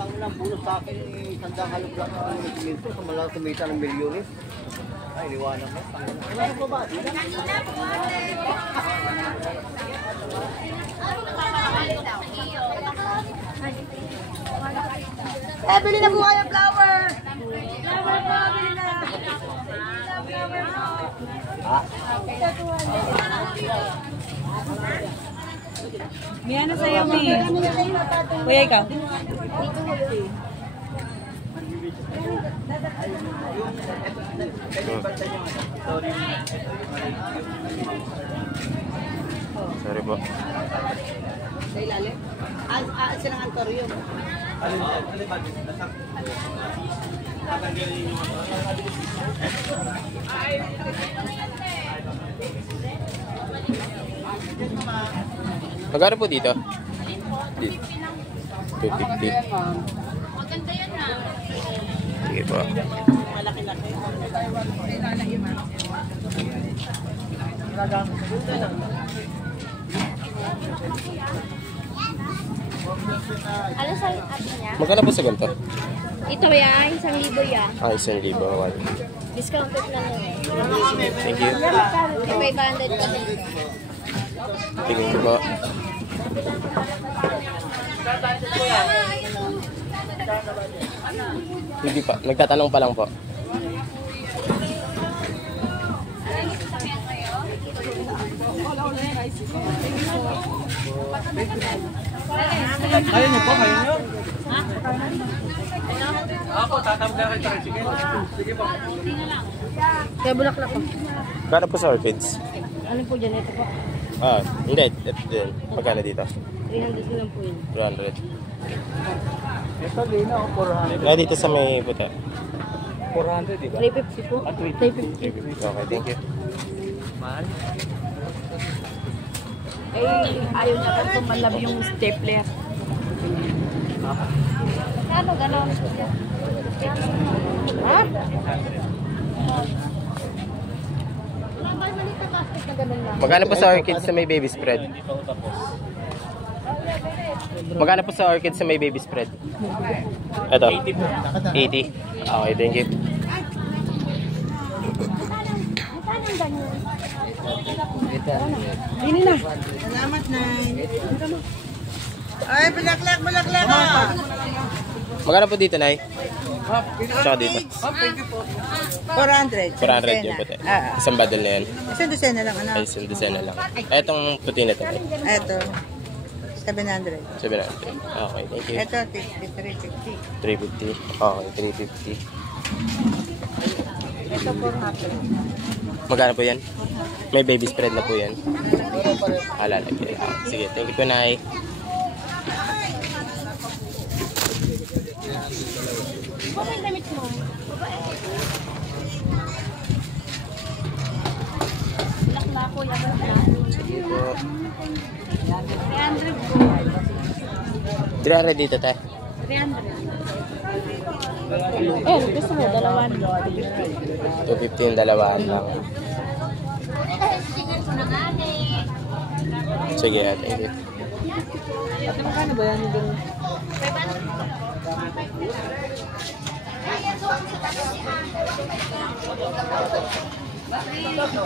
Ang lang puno sa akin, tandang halog lang ang nagsimento sa malang kumita ng milyones. Ay, liwanag mo. Ano ba ba? Eh, bili na po kayo flower! Flower po, bili na! Flower po! May ano sa'yo, May? Kuya, ikaw? Sorry po. Sa ilalim? Silang Antorio. Magkano po dito? 250. Maganda yan na. Sige po. Malaki-laki. Ano sa atin niya? Magkano po sa ganito? Ito yan, 1,000 yan. Ah, 1,000. Okay. Discounted na lang. Thank you. May 500 pa din. Tingin ko po. Hindi pa. Nagtatanong pa lang po. Kaya niyo po, kaya niyo? Ako, tatamda rin tayo. Sige. Sige po. Kaya bulaklak ko. Magkano po sa orchids? Ano po dyan? Ito po. Ah, hindi. Ito din. Magkano dito? 300 lang po yun. 200. Ito, Lina, 400. Ah, dito sa may puti. 400, di ba? 350 po. 350. Okay, thank you. Mahal. Ay, ayaw niya kasi malab yung stapler. Ano, gano'n? Ha? Magkano po sa orchids sa may baby spread? Magkano po sa orchids sa may baby spread? Ito. 80. Okay, thank you. Ini na. Salamat, Nay. Ay, bulaklak ah. Magkano po dito, Nay? Tsaka dito. 400. 400 yung puti. Isang bundle na yan. Isang dosena lang, ano? Ay, isang dosena lang. Etong puti na ito. Ito. 700. 700. Okay, thank you. Ito, 350. 350. Okay, 350. Ito, 400. Magkano po yan? May baby spread na po yan. Lalagyan. Sige, thank you po, Nay. Sige po. 300 dito, te. 300. Gusto mo, dalawan. 250 yung dalawaan lang. Sige, thank you. Magkano ba yan?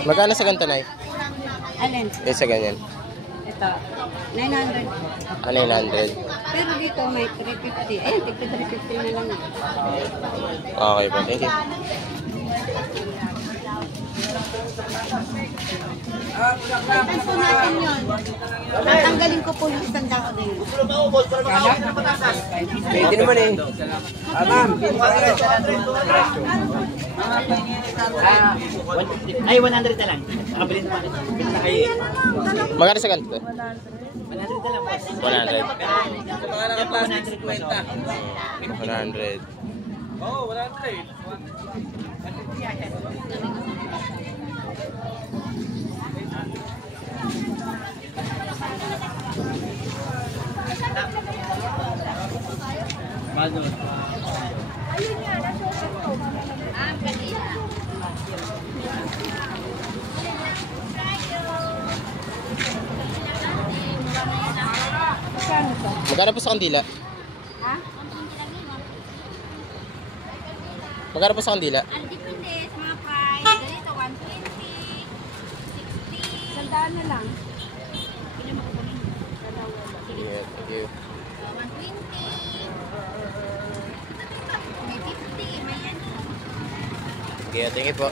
Magkano sa ganito, Nay? Alin? Eh, sa ganyan. Ito. 900. Ah, 900. Pero dito may 350. Ayun, 350 na lang. Okay po, thank you. Ano po natin yun? Tatanggalin ko po yung isang dako na yun. Pwede naman eh. Ma'am, Ay, 100 na lang. Nakabili naman. Bili na kayo eh. Magkano sa ganito? 100 na lang. 100. sa mga naka-plastic 50. 100. Oo, 100. Madod. Magkano po sa kandila? Ha? Magkano po sa kandila? Ang depende sa mga price. Ganito, 120, 60. Sandaan na lang. Ilan mo kukunin? Dalawa. Yeah, thank you. 120. May 50, may ano. Okay, thank you po.